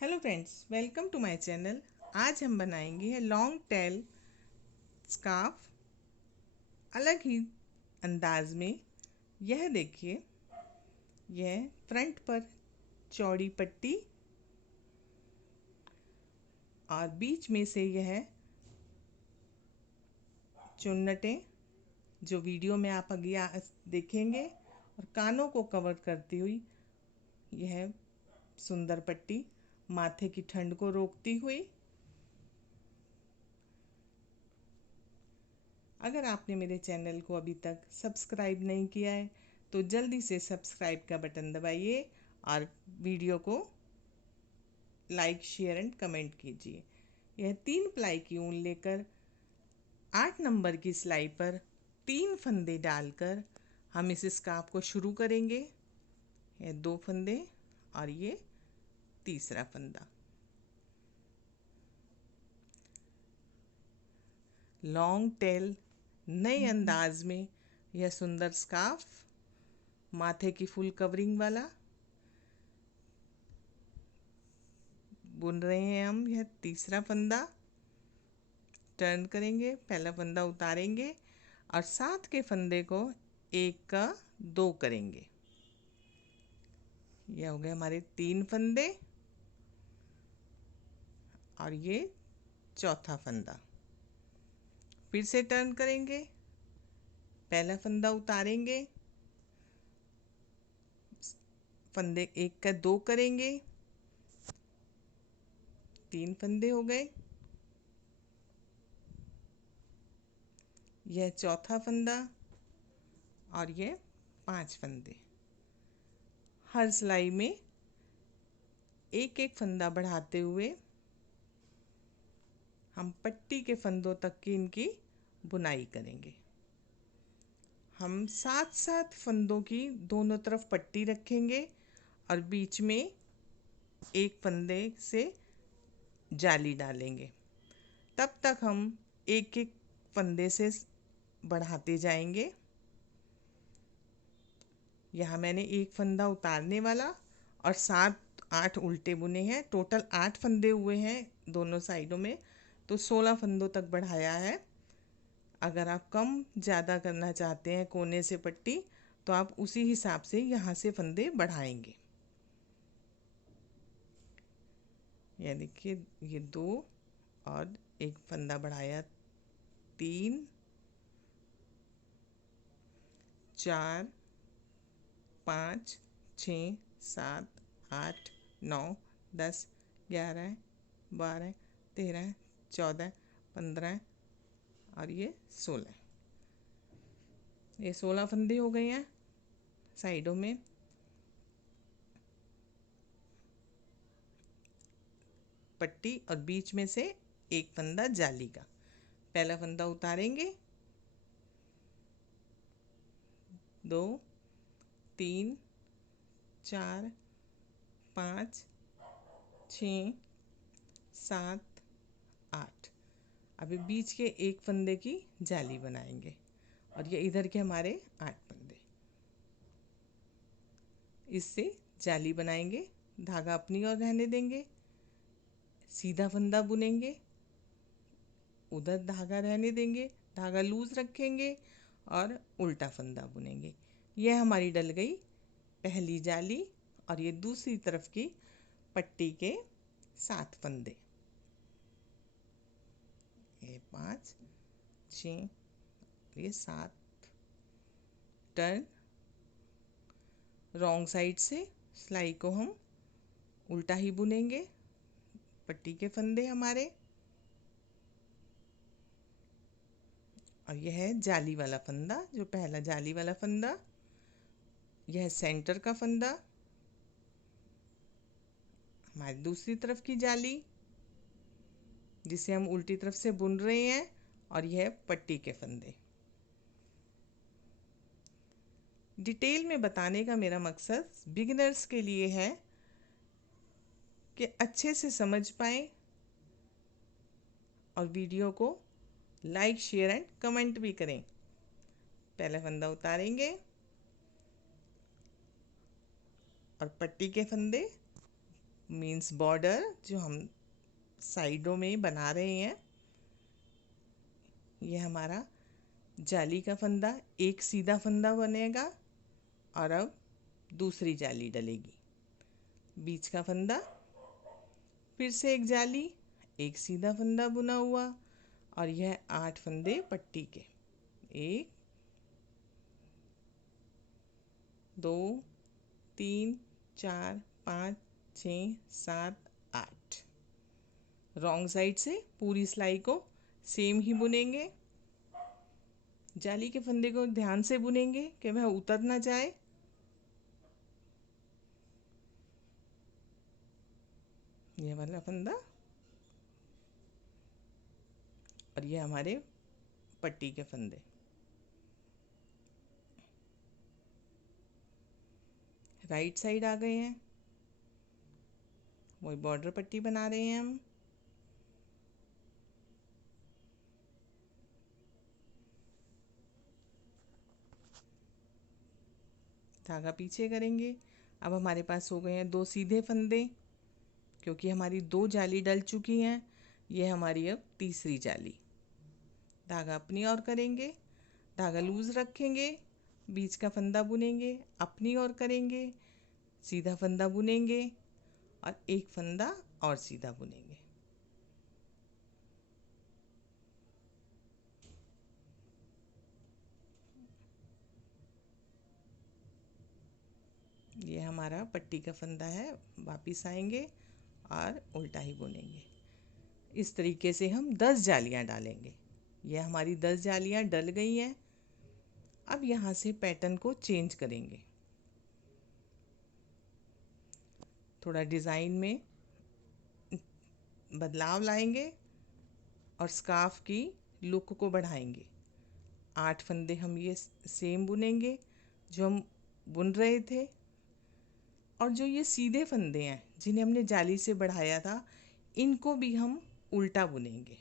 Hello friends, welcome to my channel. आज हम बनाएंगे लॉन्ग टेल स्कार्फ अलग ही अंदाज में। यह देखिए, यह फ्रंट पर चौड़ी पट्टी और बीच में से यह चुन्नटें जो वीडियो में आप आगे देखेंगे, और कानों को कवर करती हुई यह सुंदर पट्टी माथे की ठंड को रोकती हुई। अगर आपने मेरे चैनल को अभी तक सब्सक्राइब नहीं किया है तो जल्दी से सब्सक्राइब का बटन दबाइए और वीडियो को लाइक, शेयर एंड कमेंट कीजिए। यह 3 प्लाई की ऊन लेकर 8 नंबर की सिलाई पर 3 फंदे डालकर हम इस स्कार्फ को शुरू करेंगे। यह 2 फंदे और ये तीसरा फंदा। लॉन्ग टेल नए अंदाज में यह सुंदर स्कार्फ माथे की फुल कवरिंग वाला बुन रहे हैं हम। यह तीसरा फंदा टर्न करेंगे, पहला फंदा उतारेंगे और साथ के फंदे को 1 का 2 करेंगे। यह हो गए हमारे 3 फंदे और ये चौथा फंदा। फिर से टर्न करेंगे, पहला फंदा उतारेंगे, फंदे 1 का 2 करेंगे, 3 फंदे हो गए। यह चौथा फंदा और यह 5 फंदे। हर सिलाई में एक एक फंदा बढ़ाते हुए हम पट्टी के फंदों तक की इनकी बुनाई करेंगे। हम 7 फंदों की दोनों तरफ पट्टी रखेंगे और बीच में एक फंदे से जाली डालेंगे। तब तक हम एक एक फंदे से बढ़ाते जाएंगे। यहाँ मैंने एक फंदा उतारने वाला और 7-8 उल्टे बुने हैं। टोटल 8 फंदे हुए हैं दोनों साइडों में, तो 16 फंदों तक बढ़ाया है। अगर आप कम ज़्यादा करना चाहते हैं कोने से पट्टी, तो आप उसी हिसाब से यहाँ से फंदे बढ़ाएंगे। यह देखिए, ये 2 और एक फंदा बढ़ाया, 3, 4, 5, 6, 7, 8, 9, 10, 11, 12, 13, 14, 15 और ये 16। ये 16 फंदे हो गए हैं साइडों में। पट्टी और बीच में से एक फंदा जाली का। पहला फंदा उतारेंगे, 2, 3, 4, 5, 6, 7, 8। अभी बीच के एक फंदे की जाली बनाएंगे और ये इधर के हमारे 8 फंदे। इससे जाली बनाएंगे, धागा अपनी ओर रहने देंगे, सीधा फंदा बुनेंगे, उधर धागा रहने देंगे, धागा लूज रखेंगे और उल्टा फंदा बुनेंगे। यह हमारी डल गई पहली जाली और ये दूसरी तरफ की पट्टी के 7 फंदे। ये 5, 6, ये 7। टर्न, रॉन्ग साइड से सिलाई को हम उल्टा ही बुनेंगे। पट्टी के फंदे हमारे, और यह है जाली वाला फंदा, जो पहला जाली वाला फंदा। यह सेंटर का फंदा, हमारी दूसरी तरफ की जाली जिसे हम उल्टी तरफ से बुन रहे हैं, और यह पट्टी के फंदे। डिटेल में बताने का मेरा मकसद बिगिनर्स के लिए है कि अच्छे से समझ पाएँ और वीडियो को लाइक, शेयर एंड कमेंट भी करें। पहला फंदा उतारेंगे और पट्टी के फंदे मीन्स बॉर्डर जो हम साइडों में बना रहे हैं। ये हमारा जाली का फंदा, एक सीधा फंदा बनेगा और अब दूसरी जाली डलेगी। बीच का फंदा, फिर से एक जाली, एक सीधा फंदा बुना हुआ और यह 8 फंदे पट्टी के। 1 2 3 4 5 6 7 8। रॉन्ग साइड से पूरी सिलाई को सेम ही बुनेंगे। जाली के फंदे को ध्यान से बुनेंगे कि वह उतर ना जाए। ये वाला फंदा और ये हमारे पट्टी के फंदे। राइट साइड आ गए हैं, वही बॉर्डर पट्टी बना रहे हैं हम। धागा पीछे करेंगे। अब हमारे पास हो गए हैं 2 सीधे फंदे, क्योंकि हमारी 2 जाली डल चुकी हैं। ये हमारी अब तीसरी जाली। धागा अपनी ओर करेंगे, धागा लूज रखेंगे, बीच का फंदा बुनेंगे, अपनी ओर करेंगे, सीधा फंदा बुनेंगे और एक फंदा और सीधा बुनेंगे। ये हमारा पट्टी का फंदा है। वापिस आएंगे और उल्टा ही बुनेंगे। इस तरीके से हम 10 जालियां डालेंगे। यह हमारी 10 जालियां डल गई हैं। अब यहाँ से पैटर्न को चेंज करेंगे, थोड़ा डिज़ाइन में बदलाव लाएंगे और स्कार्फ की लुक को बढ़ाएंगे। 8 फंदे हम ये सेम बुनेंगे जो हम बुन रहे थे, और जो ये सीधे फंदे हैं जिन्हें हमने जाली से बढ़ाया था, इनको भी हम उल्टा बुनेंगे।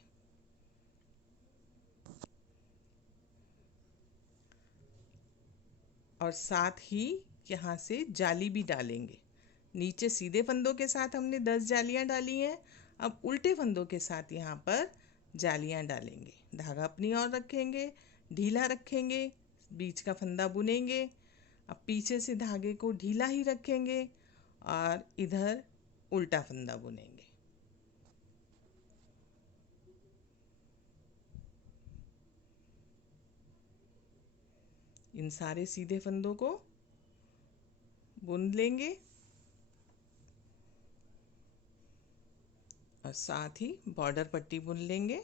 और साथ ही यहाँ से जाली भी डालेंगे। नीचे सीधे फंदों के साथ हमने 10 जालियाँ डाली हैं, अब उल्टे फंदों के साथ यहाँ पर जालियाँ डालेंगे। धागा अपनी ओर रखेंगे, ढीला रखेंगे, बीच का फंदा बुनेंगे। अब पीछे से धागे को ढीला ही रखेंगे और इधर उल्टा फंदा बुनेंगे। इन सारे सीधे फंदों को बुन लेंगे और साथ ही बॉर्डर पट्टी बुन लेंगे।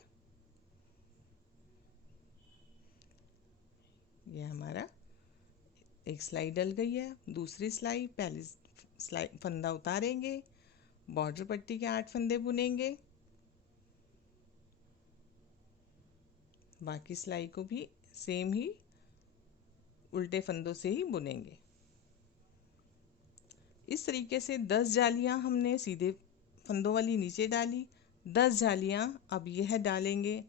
ये हमारा एक सिलाई डल गई है। दूसरी सिलाई, पहली सिलाई फंदा उतारेंगे, बॉर्डर पट्टी के 8 फंदे बुनेंगे। बाकी सिलाई को भी सेम ही उल्टे फंदों से ही बुनेंगे। इस तरीके से 10 जालियां हमने सीधे फंदों वाली नीचे डाली, 10 जालियां अब यह डालेंगे।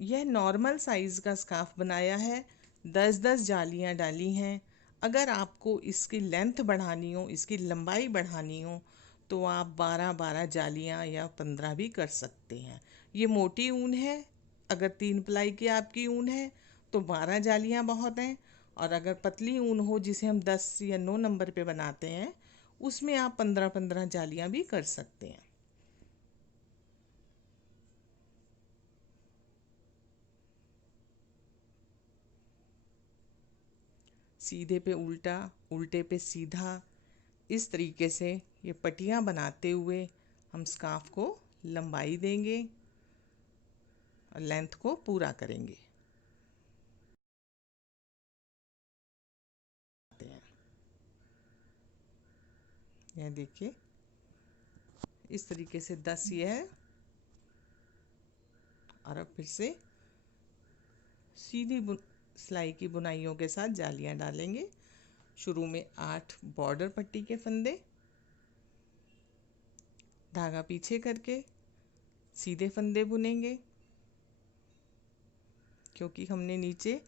यह नॉर्मल साइज़ का स्कार्फ बनाया है, 10-10 जालियां डाली हैं। अगर आपको इसकी लेंथ बढ़ानी हो, इसकी लंबाई बढ़ानी हो, तो आप 12-12 जालियां या 15 भी कर सकते हैं। ये मोटी ऊन है, अगर 3 प्लाई की आपकी ऊन है तो 12 जालियां बहुत हैं, और अगर पतली ऊन हो जिसे हम 10 या 9 नंबर पे बनाते हैं, उसमें आप 15-15 जालियां भी कर सकते हैं। सीधे पे उल्टा, उल्टे पे सीधा, इस तरीके से ये पट्टियाँ बनाते हुए हम स्कार्फ को लंबाई देंगे और लेंथ को पूरा करेंगे। यह देखिए, इस तरीके से 10 ये है, और अब फिर से सीधी सिलाई की बुनाइयों के साथ जालियां डालेंगे। शुरू में 8 बॉर्डर पट्टी के फंदे, धागा पीछे करके सीधे फंदे बुनेंगे, क्योंकि हमने नीचे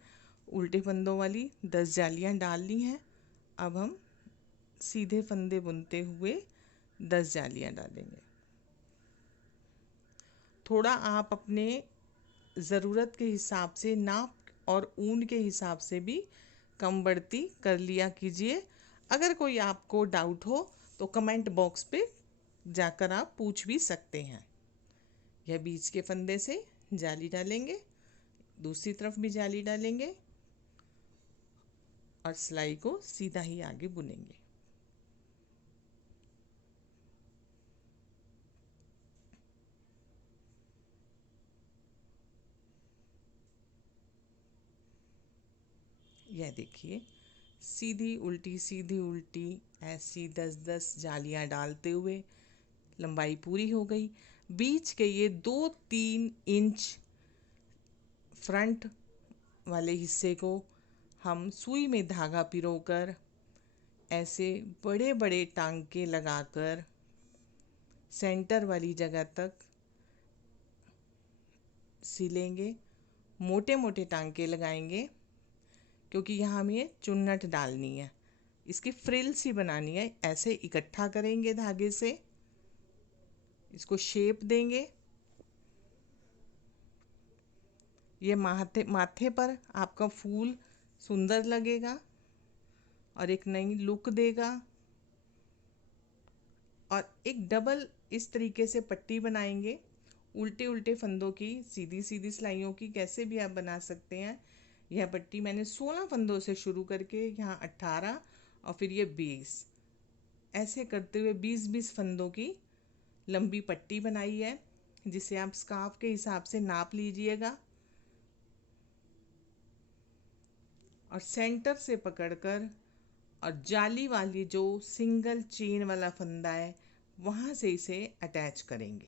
उल्टे फंदों वाली 10 जालियां डाल ली हैं। अब हम सीधे फंदे बुनते हुए 10 जालियां डालेंगे। थोड़ा आप अपने ज़रूरत के हिसाब से, नाप और ऊन के हिसाब से भी कम बढ़ती कर लिया कीजिए। अगर कोई आपको डाउट हो तो कमेंट बॉक्स पे जाकर आप पूछ भी सकते हैं। यह बीच के फंदे से जाली डालेंगे, दूसरी तरफ भी जाली डालेंगे और सिलाई को सीधा ही आगे बुनेंगे। यह देखिए, सीधी उल्टी ऐसी 10-10 जालियां डालते हुए लंबाई पूरी हो गई। बीच के ये 2-3 इंच फ्रंट वाले हिस्से को हम सुई में धागा पिरोकर ऐसे बड़े बड़े टांके लगाकर सेंटर वाली जगह तक सिलेंगे। मोटे मोटे टांके लगाएंगे क्योंकि यहाँ हमें चुन्नट डालनी है, इसकी फ्रिल सी बनानी है। ऐसे इकट्ठा करेंगे धागे से, इसको शेप देंगे। ये माथे माथे पर आपका फूल सुंदर लगेगा और एक नई लुक देगा। और एक डबल इस तरीके से पट्टी बनाएंगे, उल्टे उल्टे फंदों की, सीधी सीधी सिलाइयों की, कैसे भी आप बना सकते हैं। यह पट्टी मैंने 16 फंदों से शुरू करके यहाँ 18 और फिर ये 20, ऐसे करते हुए 20-20 फंदों की लंबी पट्टी बनाई है, जिसे आप स्कार्फ के हिसाब से नाप लीजिएगा। और सेंटर से पकड़कर और जाली वाली जो सिंगल चेन वाला फंदा है वहाँ से इसे अटैच करेंगे।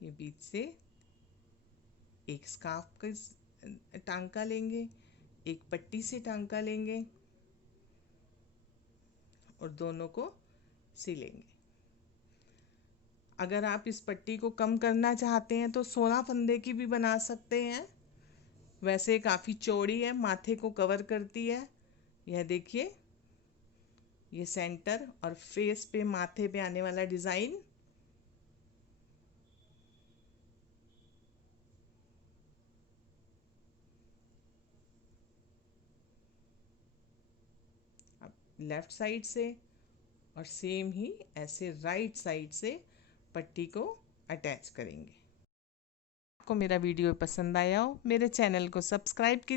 ये बीच से एक स्कार्फ का टांका लेंगे, एक पट्टी से टांका लेंगे और दोनों को सिलेंगे। अगर आप इस पट्टी को कम करना चाहते हैं तो 16 फंदे की भी बना सकते हैं। वैसे काफ़ी चौड़ी है, माथे को कवर करती है। यह देखिए, ये सेंटर और फेस पे, माथे पे आने वाला डिज़ाइन। अब लेफ़्ट साइड से और सेम ही ऐसे राइट साइड से पट्टी को अटैच करेंगे। आपको मेरा वीडियो पसंद आया हो, मेरे चैनल को सब्सक्राइब कीजिए।